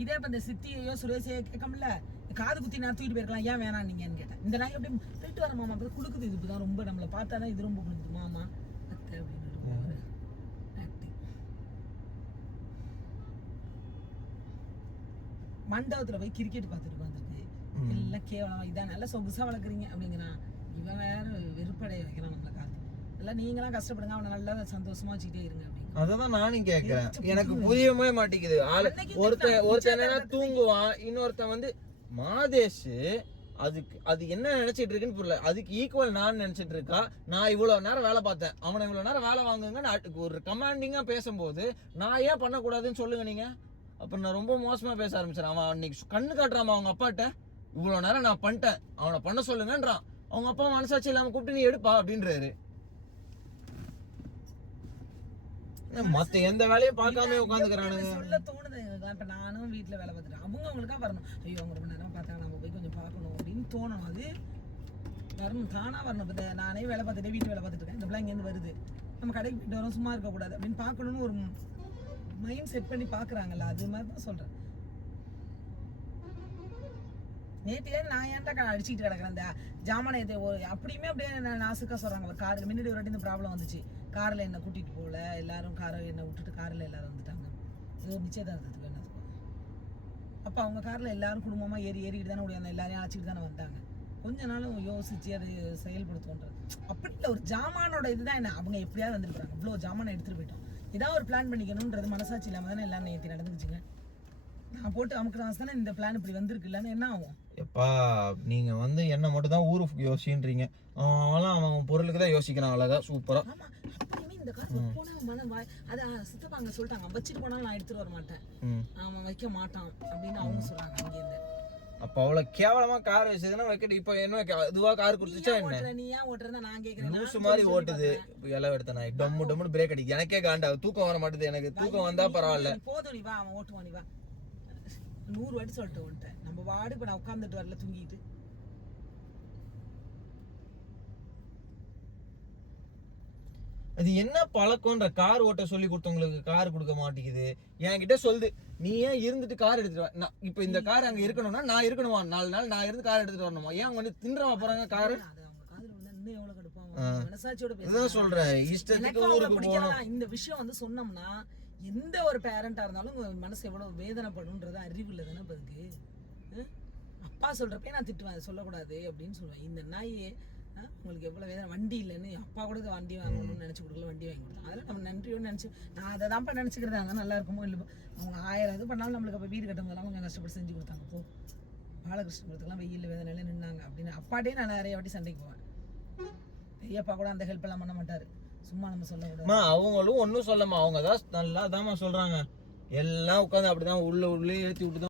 இதே இப்ப இந்த சித்தியையோ சுரேஷையோ கேட்கல, காது குத்தி நான் தூக்கிட்டு போயிருக்கலாம், ஏன் வேணாம் நீங்கன்னு கேட்டேன். இந்த நாய் அப்படியே போயிட்டு வர மாமா அப்படி குடுக்குது. இதுதான் ரொம்ப நம்மளை பார்த்தாதான் இது ரொம்ப குடுக்குது மாமா அத்தை அப்படின்னு ஆக்டிங். மண்டபத்துல போய் கிரிக்கெட் பார்த்துட்டு வந்துருக்கு. எல்லாம் கேவலம், இதான் நல்லா சொகுசா வளர்க்குறீங்க அப்படிங்கிறான். இவன் வேற வெறுப்படைய வைக்கிறான் நம்மளை காத்து. எல்லாம் நீங்களாம் கஷ்டப்படுங்க, அவனை நல்லா சந்தோஷமா வச்சுக்கிட்டே இருங்க அப்படின்னு. அததான் நானும் கேட்கிறேன். எனக்கு புரியவே மாட்டேங்குது. ஒருத்தன் என்னன்னா தூங்குவான், இன்னொருத்தன் வந்து மாதேஷ் அதுக்கு அது என்ன நினைச்சிட்டு இருக்குன்னு புரியல. அதுக்கு ஈக்குவல் நான் நினைச்சிட்டு இருக்கா. நான் இவ்வளவு நேரம் வேலை பார்த்தேன், அவனை இவ்வளவு நேரம் வேலை வாங்குங்க ஒரு கமாண்டிங்கா பேசும்போது நான் ஏன் பண்ணக்கூடாதுன்னு சொல்லுங்க நீங்க. அப்ப நான் ரொம்ப மோசமா பேச ஆரம்பிச்சேன். அவன் அன்னைக்கு கண்ணு காட்டுறான் அவங்க அப்பாட்ட, இவ்வளவு நேரம் நான் பண்ணிட்டேன், அவனை பண்ண சொல்லுங்கன்றான். அவங்க அப்பா மனசாட்சி இல்லாம கூப்பிட்டு நீ எடுப்பா அப்படின்றாரு. மத்த எந்த வேலையும் பார்க்காம உட்காந்துக்கிறானுங்க. சொல்ல தோணுது. இப்ப நானும் வீட்டுல வேலை பார்த்துட்டேன், அவங்களுக்கா வரணும். ஐயோ அவங்க ரொம்ப நேரம் பார்த்தாங்க, நம்ம போய் கொஞ்சம் பார்க்கணும் அப்படின்னு தோணணும். அது வரணும், தானா வரணும். இப்ப நானே வேலை பார்த்துட்டே வீட்டு வேலை பார்த்துட்டு இருக்கேன், இந்த பிள்ளை இங்கேருந்து வருது, நம்ம கடைக்கு போயிட்டு வரோம், சும்மா இருக்கக்கூடாது அப்படின்னு பார்க்கணும்னு ஒரு மைண்ட் செட் பண்ணி பாக்குறாங்கல்ல, அது மாதிரி தான் சொல்றேன். நேற்று நான் ஏன்டா அடிச்சுட்டு கிடக்குறேன் இந்த ஜாமான அப்படியுமே அப்படியே நாசுக்கா சொல்றாங்க. ஒரு காரில் முன்னாடி ஒரு வாட்டி இந்த ப்ராப்ளம் வந்துச்சு, காரில் என்ன கூட்டிட்டு போகல, எல்லாரும் காரை என்னை விட்டுட்டு காரில் எல்லாரும் வந்துட்டாங்க. இது ஒரு நிச்சயதார்த்தத்துக்கு என்ன அப்போ அவங்க காரில் எல்லாரும் குடும்பமா ஏறிக்கிட்டு தானே முடியாது, எல்லாரையும் அழைச்சிட்டு தானே வந்தாங்க. கொஞ்ச நாளும் யோசிச்சு அது செயல்படுத்துவோன்றது அப்படி இல்லை. ஒரு ஜாமானோட இதுதான் என்ன, அவங்க எப்படியாவது வந்துருக்காங்க, இவ்வளோ ஜாமானை எடுத்துட்டு போயிட்டோம், இதான் ஒரு பிளான் பண்ணிக்கணும்ன்றது மனசாட்சி இல்லாமல் தானே எல்லாரும் நேற்று நடந்துச்சுங்க. நான் போட்டு அமுக்குறான் தானே இந்த பிளான் இப்படி வந்திருக்குல்லன்னு என்ன ஆகும்? எப்பா நீங்க வந்து என்ன மட்டும் தான் ஊருக்கு யோசின்றீங்க, அவன்லாம் அவன் பொருளுக்கு தான் யோசிக்கிறான். அழகா சூப்பரா. ஆமா அப்பயுமே இந்த காசு போனா மனம் அதை சித்தப்பாங்க சொல்லிட்டாங்க, வச்சுட்டு போனாலும் நான் எடுத்துட்டு வர மாட்டேன், அவன் வைக்க மாட்டான் அப்படின்னு அவங்க சொல்றாங்க அங்கேருந்து. அப்ப அவ்வளவு கேவலமா கார் வச்சதுன்னா வைக்கட்டு. இப்ப என்ன இதுவா கார் கொடுத்துச்சா என்ன? நீ ஏன் ஓட்டுறதா நான் கேக்குறேன். லூசு மாதிரி ஓட்டுது. எல்லாம் எடுத்த நான் டம்மு டம்முன்னு பிரேக் அடிக்கு. எனக்கே காண்டா, தூக்கம் வர மாட்டேது. எனக்கு தூக்கம் வந்தா பரவாயில்ல. போதும் நீ வா, அவன் ஓட்டுவான், நீ வா. 100 வாட்டி சொல்லிட்டு வந்துட்டேன். நம்ம வாடு இப்ப நான் உட்காந்துட்டு வரல தூங்கிட்டு. அது என்ன பழக்கம்ன்ற? கார் ஓட்ட சொல்லி கொடுத்தவங்களுக்கு கார் கொடுக்க மாட்டேங்குது. என்கிட்ட சொல்லுது, நீ ஏன் இருந்துட்டு கார் எடுத்துட்டு வா. இப்ப இந்த கார் அங்க இருக்கணும்னா நான் இருக்கணுமா, 4 நாள் நான் இருந்து கார் எடுத்துட்டு வரணுமா? ஏன் வந்து தின்றவா போறாங்க காரு? சொல்றேன் இஷ்டத்துக்கு ஊருக்கு போகணும். இந்த விஷயம் வந்து சொன்னோம்னா எந்த ஒரு பேரண்டா இருந்தாலும் மனசு எவ்வளவு வேதனைப்படும்ன்றது அறிவு இல்லை தானே பதிக்கு. அப்பா சொல்றப்பே நான் திட்டுவேன், சொல்லக்கூடாது அப்படின்னு சொல்லுவேன். இந்த நாயே உங்களுக்கு எவ்வளவு வேதனை, வண்டி இல்லைன்னு அப்பா கூட வண்டி வாங்கணும்னு நினைச்சு கொடுக்கல, வண்டி வாங்கி கொடுத்தோம். அதெல்லாம் நம்ம நன்றியோடு நினைச்சு நான் அதை தான்ப்பா நினைச்சுக்கிறேன். அங்கே நல்லா இருக்குமோ இல்லை, அவங்க 1000 இது பண்ணாலும் நம்மளுக்கு அப்போ வீடு கட்டும் போதெல்லாம் கொஞ்சம் கஷ்டப்பட்டு செஞ்சு கொடுத்தாங்க. போ பாலகிருஷ்ணபுரத்துக்குலாம் வெயில் வேதனையில நின்னாங்க அப்படின்னு அப்பாட்டே நான் நிறைய வாட்டி சண்டைக்கு போவேன். பெரியப்பா கூட அந்த ஹெல்ப் எல்லாம் பண்ண மாட்டாரு, சும்மா நம்ம சொல்லக்கூடாது. அவங்களும் ஒன்னும் சொல்லமா, அவங்க தான் நல்லா தான் சொல்றாங்க. எல்லாம் உட்காந்து அப்படிதான் உள்ள ஏற்றி விட்டுதான்